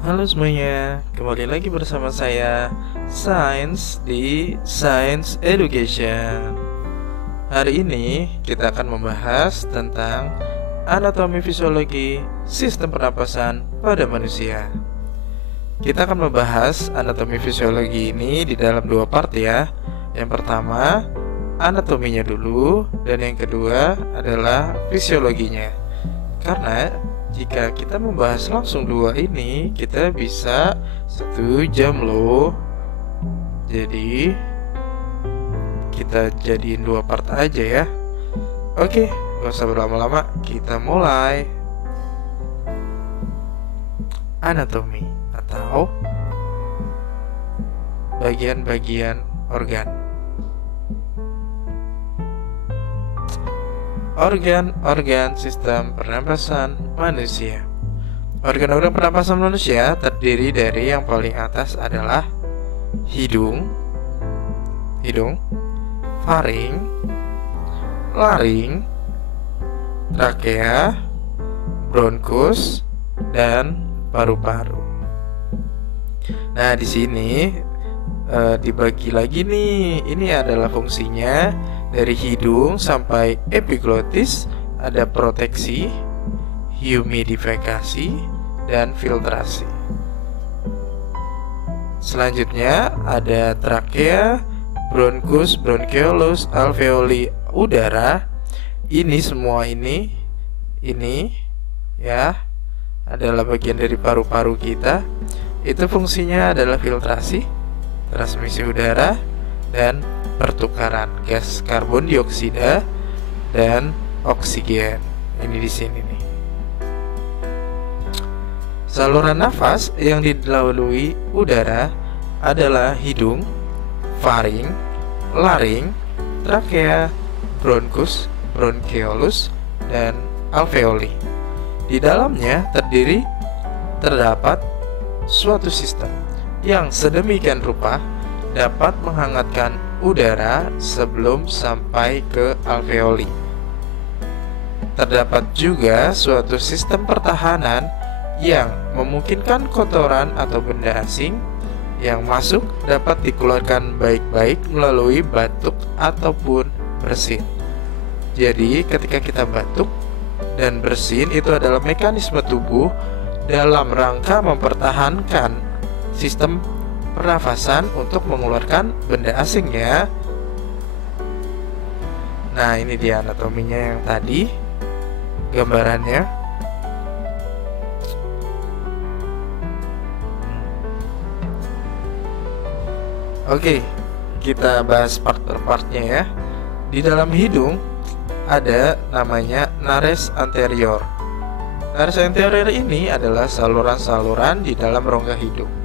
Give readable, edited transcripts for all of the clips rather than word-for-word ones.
Halo semuanya, kembali lagi bersama saya Sains di Science Education. Hari ini kita akan membahas tentang anatomi fisiologi sistem pernapasan pada manusia. Kita akan membahas anatomi fisiologi ini di dalam dua part ya. Yang pertama, anatominya dulu, dan yang kedua adalah fisiologinya. Karena jika kita membahas langsung dua ini, kita bisa 1 jam loh. Jadi kita jadiin dua part aja ya. Oke, gak usah berlama-lama, kita mulai. Anatomi atau bagian-bagian organ. Organ-organ sistem pernapasan manusia. Organ-organ pernapasan manusia terdiri dari yang paling atas adalah hidung, faring, laring, trakea, bronkus, dan paru-paru. Nah, di sini dibagi lagi nih. Ini adalah fungsinya. Dari hidung sampai epiglotis ada proteksi, humidifikasi, dan filtrasi. Selanjutnya ada trakea, bronkus, bronkiolus, alveoli udara. Ini semua ini ya adalah bagian dari paru-paru kita. Itu fungsinya adalah filtrasi, transmisi udara, dan pertukaran gas karbon dioksida dan oksigen. Ini di sini nih. Saluran nafas yang dilalui udara adalah hidung, faring, laring, trakea, bronkus, bronkiolus, dan alveoli. Di dalamnya terdapat suatu sistem yang sedemikian rupa dapat menghangatkan udara sebelum sampai ke alveoli. Terdapat juga suatu sistem pertahanan yang memungkinkan kotoran atau benda asing yang masuk dapat dikeluarkan baik-baik melalui batuk ataupun bersin. Jadi ketika kita batuk dan bersin, itu adalah mekanisme tubuh dalam rangka mempertahankan sistem pernafasan untuk mengeluarkan benda asing ya. Nah, ini dia anatominya yang tadi gambarannya. Oke, kita bahas part per partnya ya. Di dalam hidung ada namanya nares anterior. Nares anterior ini adalah saluran-saluran di dalam rongga hidung.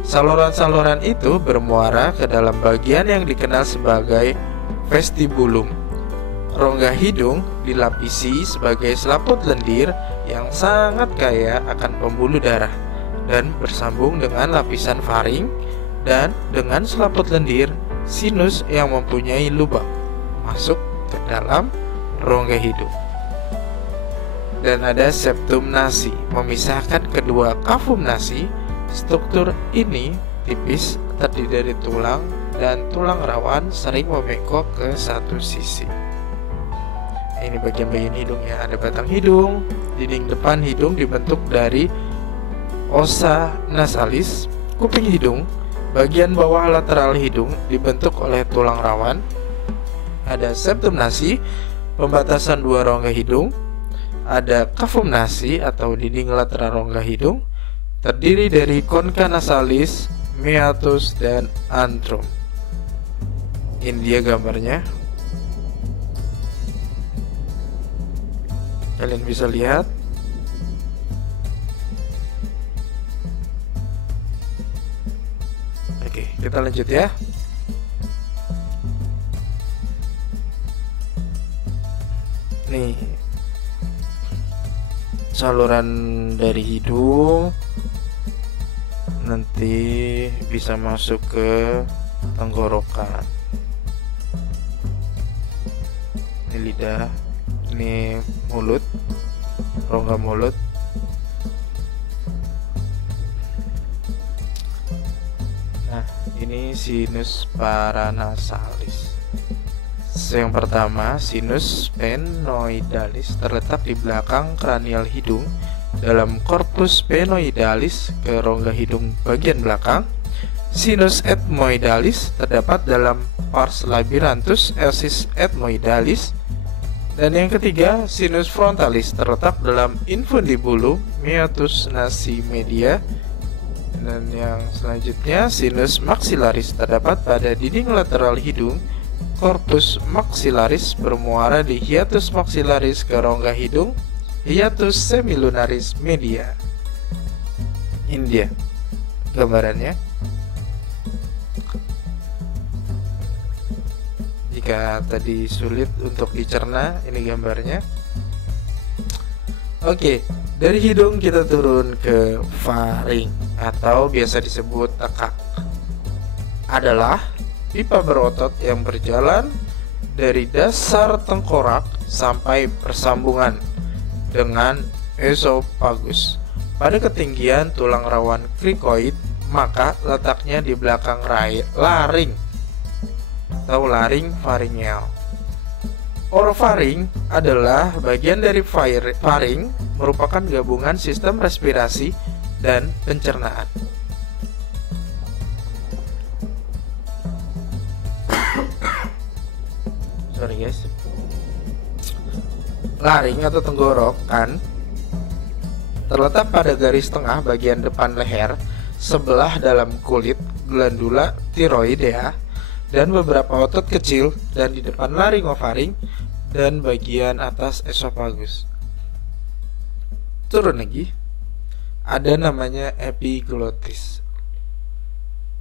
Saluran-saluran itu bermuara ke dalam bagian yang dikenal sebagai vestibulum. Rongga hidung dilapisi sebagai selaput lendir yang sangat kaya akan pembuluh darah dan bersambung dengan lapisan faring dan dengan selaput lendir sinus yang mempunyai lubang masuk ke dalam rongga hidung. Dan ada septum nasi memisahkan kedua kafum nasi. Struktur ini tipis, terdiri dari tulang, dan tulang rawan sering membengkok ke satu sisi. Ini bagian-bagian hidung ya. Ada batang hidung, dinding depan hidung dibentuk dari ossa nasalis. Kuping hidung, bagian bawah lateral hidung dibentuk oleh tulang rawan. Ada septum nasi, pembatasan dua rongga hidung. Ada kafum nasi atau dinding lateral rongga hidung, terdiri dari concha nasalis, meatus, dan antrum. Ini dia gambarnya. Kalian bisa lihat. Oke, kita lanjut ya. Nih, saluran dari hidung nanti bisa masuk ke tenggorokan. Ini lidah, ini mulut, rongga mulut. Ini sinus paranasalis. Yang pertama, sinus sphenoidalis terletak di belakang kranial hidung dalam korpus sphenoidalis ke rongga hidung bagian belakang. Sinus ethmoidalis terdapat dalam pars labyrinthus osis ethmoidalis. Dan yang ketiga, sinus frontalis terletak dalam infundibulum meatus nasi media. Dan yang selanjutnya, sinus maxillaris terdapat pada dinding lateral hidung corpus maxillaris bermuara di hiatus maxillaris ke rongga hidung hiatus semilunaris media. Ini dia gambarannya. Jika tadi sulit untuk dicerna, ini gambarnya. Oke, dari hidung kita turun ke faring atau biasa disebut tekak. Adalah pipa berotot yang berjalan dari dasar tengkorak sampai persambungan dengan esofagus pada ketinggian tulang rawan krikoid, maka letaknya di belakang laring atau laring faringeal. Orofaring adalah bagian dari faring, merupakan gabungan sistem respirasi dan pencernaan. Sorry guys. Laring atau tenggorokan terletak pada garis tengah bagian depan leher, sebelah dalam kulit glandula tiroidea, dan beberapa otot kecil, dan di depan laringofaring dan bagian atas esofagus. Turun lagi, ada namanya epiglotis.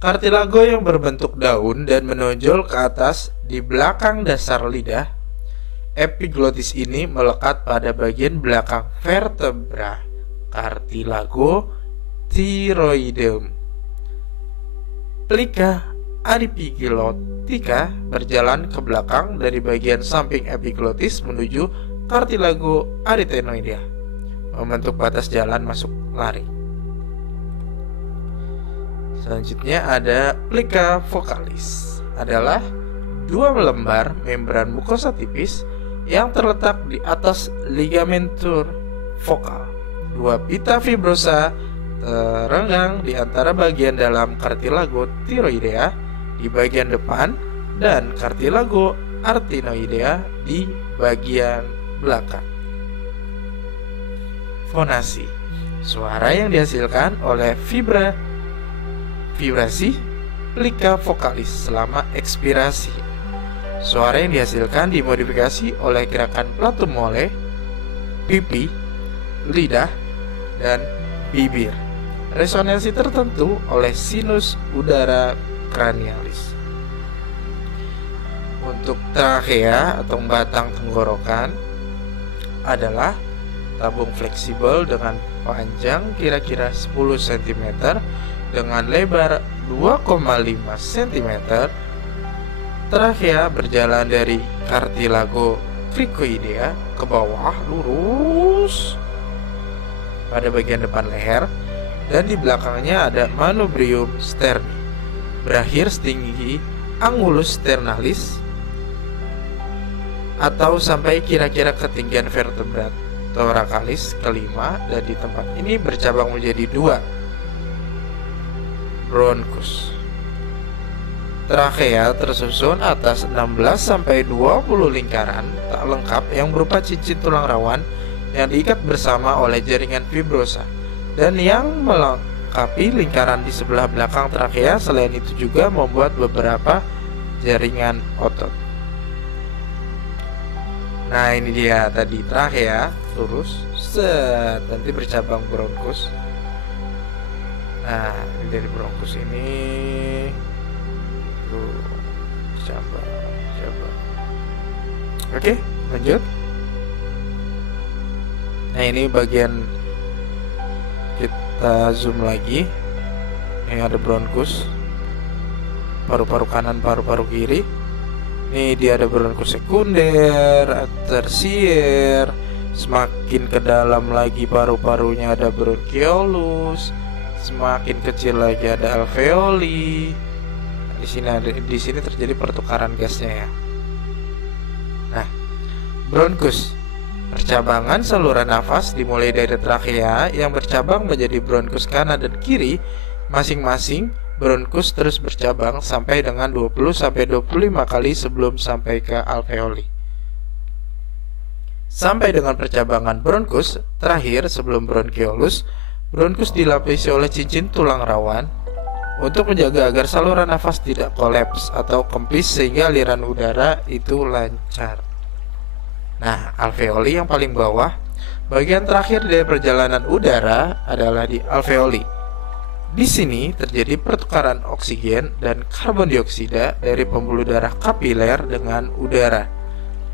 Kartilago yang berbentuk daun dan menonjol ke atas di belakang dasar lidah. Epiglotis ini melekat pada bagian belakang vertebra cartilago thyroideum. Plika adipiglotica berjalan ke belakang dari bagian samping epiglotis menuju cartilago arytenoidea, membentuk batas jalan masuk laring. Selanjutnya ada plica vocalis, adalah dua lembar membran mukosa tipis yang terletak di atas ligamentur vokal. Dua pita fibrosa terenggang di antara bagian dalam cartilago thyroidea di bagian depan dan cartilago arytenoidea di bagian belakang. Fonasi, suara yang dihasilkan oleh vibrasi plica vocalis selama ekspirasi. Suara yang dihasilkan dimodifikasi oleh gerakan platum mole, pipi, lidah, dan bibir. Resonansi tertentu oleh sinus udara cranialis. Untuk trachea atau batang tenggorokan adalah tabung fleksibel dengan panjang kira-kira 10 cm dengan lebar 2,5 cm. Trachea berjalan dari cartilago cricoidea ke bawah lurus pada bagian depan leher, dan di belakangnya ada manubrium sterni, berakhir setinggi angulus sternalis atau sampai kira-kira ketinggian vertebrat thoracalis kelima, dan di tempat ini bercabang menjadi dua bronkus. Trachea tersusun atas 16-20 lingkaran tak lengkap yang berupa cincin tulang rawan yang diikat bersama oleh jaringan fibrosa, dan yang melengkapi lingkaran di sebelah belakang trachea. Selain itu juga membuat beberapa jaringan otot. Nah, ini dia tadi trachea lurus, nanti bercabang bronkus. Nah, ini dari bronkus ini tuh cabang. Oke, lanjut. Nah, ini bagian, kita zoom lagi. Ini ada bronkus, paru-paru kanan, paru-paru kiri. Ini dia ada bronkus sekunder, tersier. Semakin ke dalam lagi paru-parunya ada bronchiolus. Semakin kecil lagi ada alveoli. Di sini terjadi pertukaran gasnya ya. Nah, bronkus, percabangan saluran nafas dimulai dari trakea yang bercabang menjadi bronkus kanan dan kiri. Masing-masing bronkus terus bercabang sampai dengan 20-25 kali sebelum sampai ke alveoli. Sampai dengan percabangan bronkus terakhir sebelum bronkiolus, bronkus dilapisi oleh cincin tulang rawan untuk menjaga agar saluran nafas tidak kolaps atau kempis sehingga aliran udara itu lancar. Nah, alveoli yang paling bawah, bagian terakhir dari perjalanan udara adalah di alveoli. Di sini terjadi pertukaran oksigen dan karbon dioksida dari pembuluh darah kapiler dengan udara.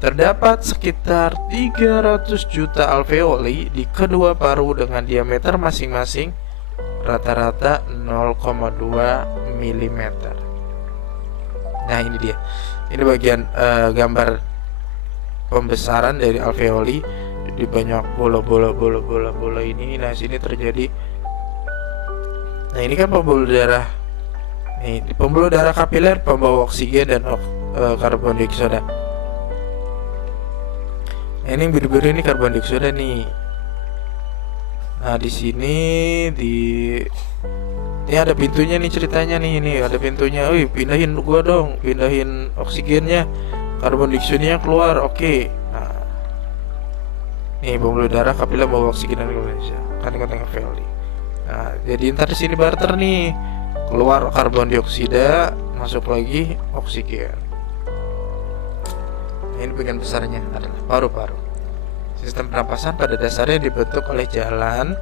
Terdapat sekitar 300 juta alveoli di kedua paru dengan diameter masing-masing rata-rata 0,2 mm. Nah, ini dia. Ini bagian gambar pembesaran dari alveoli. Jadi banyak bola ini. Nah, sini terjadi. Nah, ini kan pembuluh darah. Nih, di pembuluh darah kapiler pembawa oksigen dan karbon dioksida. Nah, ini biru-biru ini karbon dioksida nih. Nah, di sini ini ada pintunya nih ceritanya nih. Ini ada pintunya. Wih, pindahin gua dong, pindahin oksigennya. Karbon dioksida keluar. Oke. Nah, nih pembuluh darah kapiler bawa oksigen dari Indonesia. Kan tengah alveoli. Nah, jadi ntar di sini barter nih. Keluar karbon dioksida, masuk lagi oksigen. Nah, ini bagian besarnya adalah paru-paru. Sistem pernapasan pada dasarnya dibentuk oleh jalan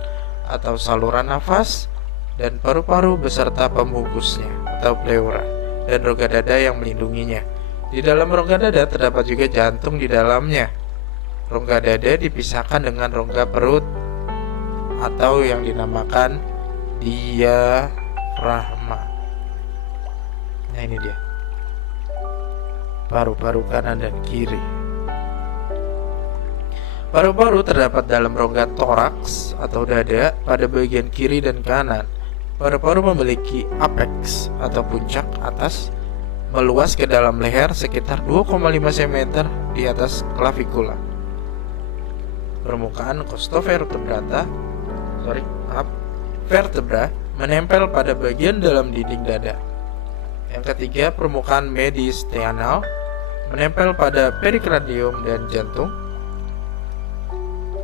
atau saluran nafas dan paru-paru beserta pembungkusnya atau pleura dan rongga dada yang melindunginya. Di dalam rongga dada terdapat juga jantung di dalamnya. Rongga dada dipisahkan dengan rongga perut atau yang dinamakan diafragma. Nah, ini dia. Paru-paru kanan dan kiri. Paru-paru terdapat dalam rongga toraks atau dada pada bagian kiri dan kanan. Paru-paru memiliki apex atau puncak atas meluas ke dalam leher sekitar 2,5 cm di atas klavikula. Permukaan vertebra menempel pada bagian dalam dinding dada. Yang ketiga, permukaan mediastinal menempel pada perikardium dan jantung.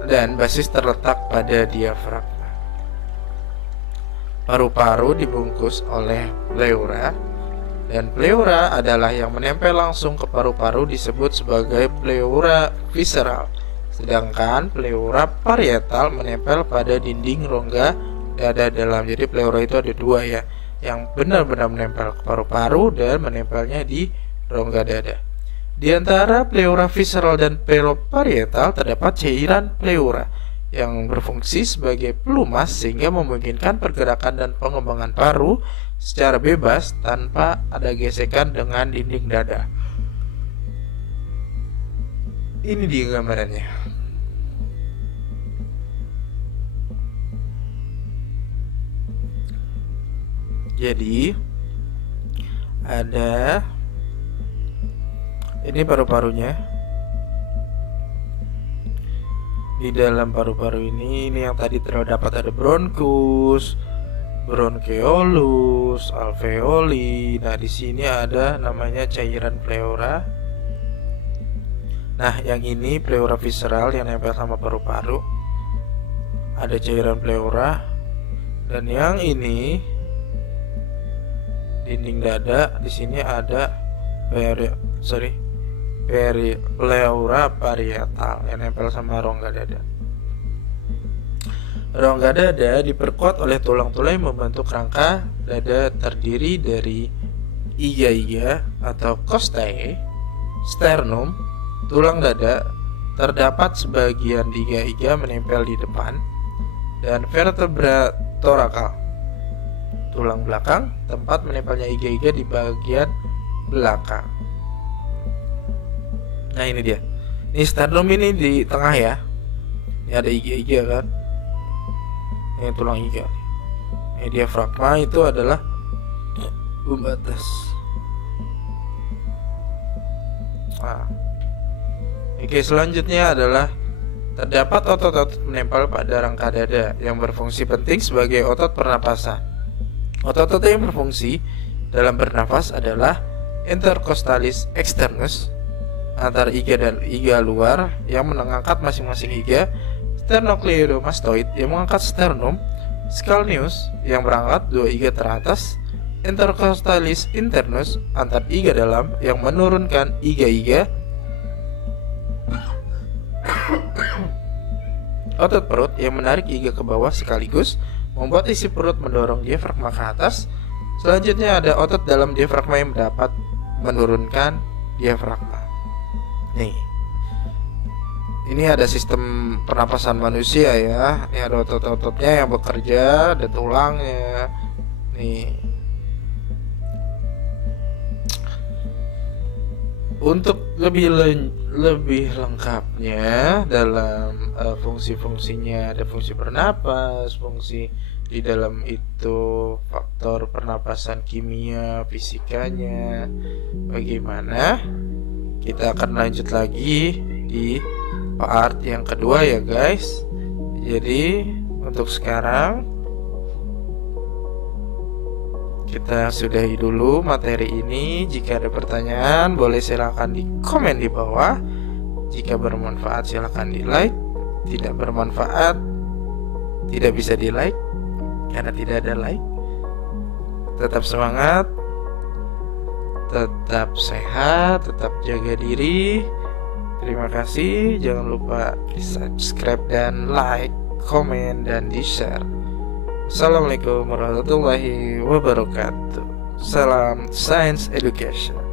Dan basis terletak pada diafragma. Paru-paru dibungkus oleh pleura, dan pleura adalah yang menempel langsung ke paru-paru disebut sebagai pleura visceral, sedangkan pleura parietal menempel pada dinding rongga dada dalam. Jadi pleura itu ada dua ya, yang benar-benar menempel ke paru-paru dan menempelnya di rongga dada. Di antara pleura visceral dan pleura parietal terdapat cairan pleura yang berfungsi sebagai pelumas sehingga memungkinkan pergerakan dan pengembangan paru secara bebas tanpa ada gesekan dengan dinding dada. Ini dia gambarannya. Jadi ada ini paru-parunya. Di dalam paru-paru ini yang tadi terdapat ada bronkus, bronkeolus, alveoli. Nah, di sini ada namanya cairan pleura. Nah, yang ini pleura visceral yang nempel sama paru-paru. Ada cairan pleura. Dan yang ini dinding dada. Di sini ada pleura parietal yang nempel sama rongga dada. Rongga dada diperkuat oleh tulang-tulang yang membentuk rangka dada terdiri dari iga-iga atau costae, sternum, tulang dada. Terdapat sebagian iga-iga menempel di depan, dan vertebra torakal, tulang belakang, tempat menempelnya iga-iga di bagian belakang. Nah, ini dia. Ini sternum ini di tengah ya. Ini ada iga-iga kan. Ini tulang iga. Ini diafragma itu adalah pembatas. diafragma. Oke, selanjutnya adalah terdapat otot-otot menempel pada rangka dada yang berfungsi penting sebagai otot pernapasan. Otot-otot yang berfungsi dalam bernafas adalah intercostalis externus antar iga dan iga luar yang mengangkat masing-masing iga, sternocleidomastoid yang mengangkat sternum, scalneus yang berangkat dua iga teratas, intercostalis internus antar iga dalam yang menurunkan iga-iga, otot perut yang menarik iga ke bawah sekaligus membuat isi perut mendorong diafragma ke atas. Selanjutnya ada otot dalam diafragma yang dapat menurunkan diafragma. Nih, ini ada sistem pernapasan manusia ya. Ini ada otot-ototnya yang bekerja, ada tulangnya. Nih, untuk lebih lengkapnya dalam fungsi-fungsinya, ada fungsi bernapas, fungsi di dalam itu faktor pernapasan kimia, fisikanya bagaimana. Kita akan lanjut lagi di part yang kedua ya guys. Jadi untuk sekarang kita sudahi dulu materi ini. Jika ada pertanyaan boleh silakan di komen di bawah. Jika bermanfaat silakan di like. Tidak bermanfaat tidak bisa di like karena tidak ada like. Tetap semangat, tetap sehat, tetap jaga diri. Terima kasih. Jangan lupa di subscribe dan like, komen dan di share. Assalamualaikum warahmatullahi wabarakatuh. Salam Science Education.